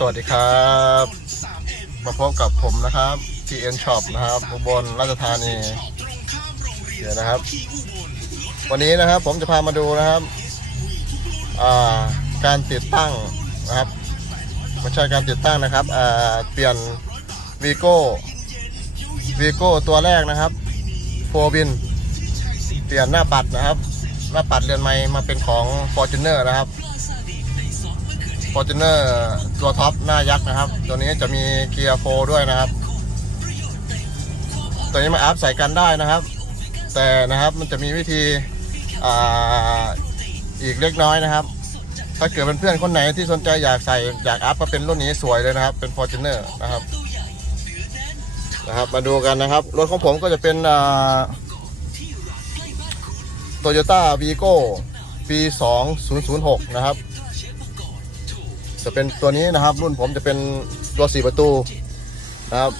สวัสดีครับมาพบกับผมนะครับ TN Shop นะครับอุบลราชธานีเดี๋ยวนะครับ วันนี้นะครับผมจะพามาดูนะครับาการติดตั้งนะครับไม่ใช่การติดตั้งนะครับเปลี่ยนวีโก้วีโก้ตัวแรกนะครับโฟบินเปลี่ยนหน้าปัดนะครับ หน้าปัดเรือนไม้มาเป็นของ Fortuner นะครับ f o r t u n e r ตัวท็อปหน้ายักษ์นะครับ ตัวนี้จะมีเกียร์โฟด้วยนะครับ ตัวนี้มาอัพใส่กันได้นะครับ แต่นะครับมันจะมีวิธีออีกเล็กน้อยนะครับ ถ้าเกิดเป็นเพื่อนคนไหนที่สนใจอยากใส่อยากอัพมาเป็นรุ่นนี้สวยเลยนะครับ เป็น f o r t u n e r นะครับนะครับมาดูกันนะครับ รถของผมก็จะเป็นโตโยต้าวีโก้ปี 2006 นะครับ จะเป็นตัวนี้นะครับ รุ่นผมจะเป็นตัว4ประตูนะครับ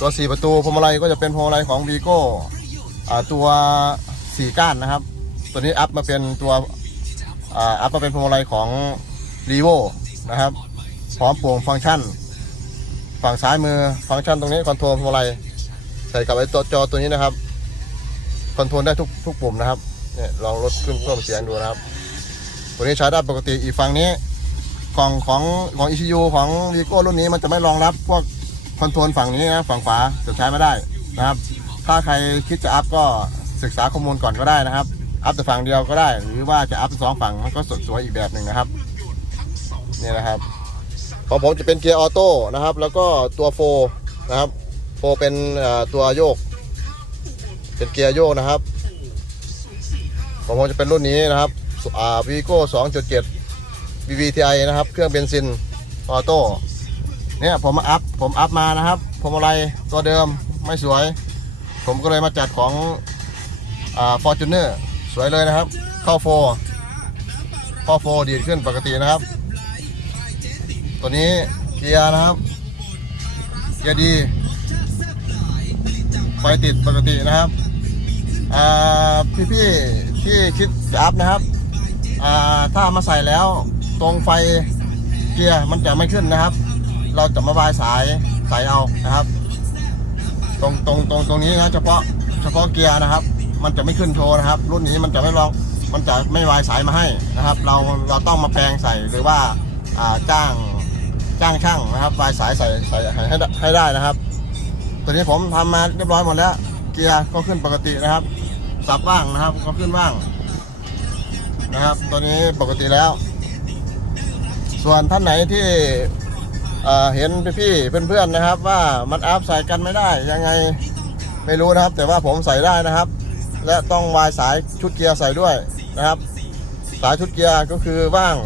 ตัว4ประตูพวงมาลัยก็จะเป็นพวงมาลัยของ v ีโก้ตัว4ก้านนะครับ ตัวนี้อัพมาเป็นตัวอ่าอัพมาเป็นพวงมาลัยของ r e v o นะครับพร้อมปุ่มฟังก์ชัน ฝั่งซ้ายมือฟังก์ชันตรงนี้คอนโทรลพวงมาลัยใส่กับไอ้ตัวจอตัวนี้นะครับคอนโทรลได้ทุกทุกปุ่มนะครับเนี่ยลองลดขึ้นเพิ่มเสียงดูนะครับ ตัวนี้ใช้ได้ปกติอีกฝั่งนี้ กล่องของของ ECU ของ v ีโก้รุ่นนี้มันจะไม่รองรับพวกคอนโทรลฝั่งนี้นะฝั่งขวาจะใช้ไม่ได้นะครับ ถ้าใครคิดจะอัพก็ศึกษาข้อมูลก่อนก็ได้นะครับ อัพแต่ฝั่งเดียวก็ได้ หรือว่าจะอัพสองฝั่งมันก็สดสวยอีกแบบหนึ่งนะครับนี่นะครับของผมจะเป็นเกียร์ออโต้นะครับ แล้วก็ตัวโฟนะครับโฟเป็นตัวโยก เป็นเกียร์โยกนะครับของผมจะเป็นรุ่นนี้นะครับอ่าวีโก้2.7 BVTI นะครับ เครื่องเบนซินออโต้เนี่ยผมมาอัพผมอัพมานะครับผมอะไรตัวเดิมไม่สวย ผมก็เลยมาจัดของอ่าฟอร์จูเนอร์สวยเลยนะครับ เข้าโฟข้อโฟดีดขึ้นปกตินะครับ ตัวนี้เกียร์นะครับเกียร์ดีไฟติดปกตินะครับอ่พี่ๆที่คิดจะอัพนะครับถ้ามาใส่แล้ว ตรงไฟเกียร์มันจะไม่ขึ้นนะครับ เราจะมาบายสายสายเอานะครับ ตรงตรงตรงตรงนี้นะเฉพาะเฉพาะเกียร์นะครับ มันจะไม่ขึ้นโชว์นะครับ รุ่นนี้มันจะไม่ลองมันจะไม่วายสายมาให้นะครับ เราเราต้องมาแปลงใส่หรือว่าจ้างจ้างช่างนะครับวายสายใส่ใส่ให้ให้ได้นะครับตัวนี้ผมทำมาเรียบร้อยหมดแล้ว เกียร์ก็ขึ้นปกตินะครับ สับว่างนะครับก็ขึ้นว่างนะครับ ตัวนี้ปกติแล้ว ส่วนท่านไหนที่เห็นพี่ๆเพื่อนๆนะครับ ว่ามันอัพใส่กันไม่ได้ยังไงไม่รู้นะครับ แต่ว่าผมใส่ได้นะครับ และต้องวายสายชุดเกียร์ใส่ด้วยนะครับ สายชุดเกียร์ก็คือว่าง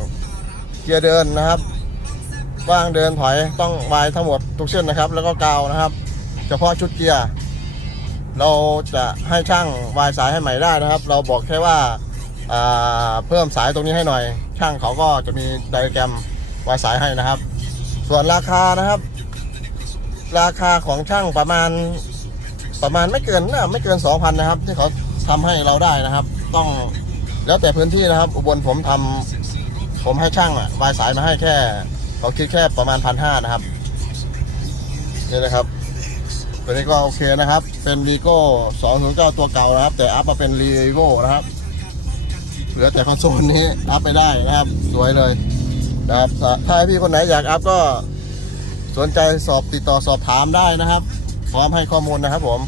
เกียร์เดินนะครับว่างเดินถอยต้องวายทั้งหมดทุกเส้นนะครับ แล้วก็กาวนะครับ เฉพาะชุดเกียร์เราจะให้ช่างวายสายให้ใหม่ได้นะครับ เราบอกแค่ว่าอ่าเพิ่มสายตรงนี้ให้หน่อย ช่างเขาก็จะมีไดอะแกรมวายสายให้นะครับ ส่วนราคานะครับ ราคาของช่างประมาณประมาณไม่เกินนะไม่เกิน 2,000 นะครับ ที่เขาทำให้เราได้นะครับ ต้องแล้วแต่พื้นที่นะครับ อุบลผมทำผมให้ช่างอะวายสายมาให้แค่ เขาคิดแค่ประมาณพันห้านะครับนี่นะครับ ตัวนี้ก็โอเคนะครับ เป็นวีโก้209ตัวเก่านะครับ แต่อัพมาเป็นรีโวนะครับ เหลือแต่คอนโซลนี้อัพไปได้นะครับ สวยเลยนะครับถ้าพี่คนไหนอยากอัพก็สนใจสอบติดต่อสอบถามได้นะครับ พร้อมให้ข้อมูลนะครับ ผม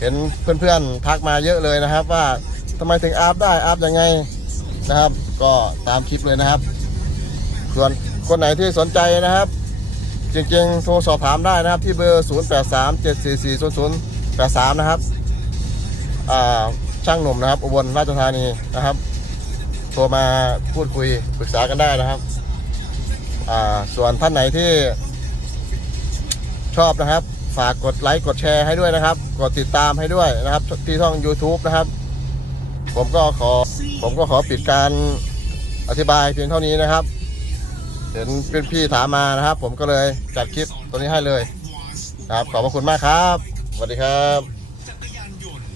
เห็นเพื่อนๆทักมาเยอะเลยนะครับ ว่าทำไมถึงอัพได้อัพยังไงนะครับ ก็ตามคลิปเลยนะครับส่วนคนไหนที่สนใจนะครับ จริงๆโทรสอบถามได้นะครับ ที่เบอร์ 0837440083 นะครับอ่า ช่างหนุ่มนะครับ อุบลราชธานีนะครับ โทรมาพูดคุยปรึกษากันได้นะครับ อ่า ส่วนท่านไหนที่ชอบนะครับ ฝากกดไลค์กดแชร์ให้ด้วยนะครับ กดติดตามให้ด้วยนะครับ ที่ช่อง YouTube นะครับ ผมก็ขอผมก็ขอปิดการอธิบายเพียงเท่านี้นะครับ เห็นเป็นพี่ถามมานะครับ ผมก็เลยจัดคลิปตัวนี้ให้เลยนะครับ ขอบพระคุณมากครับสวัสดีครับ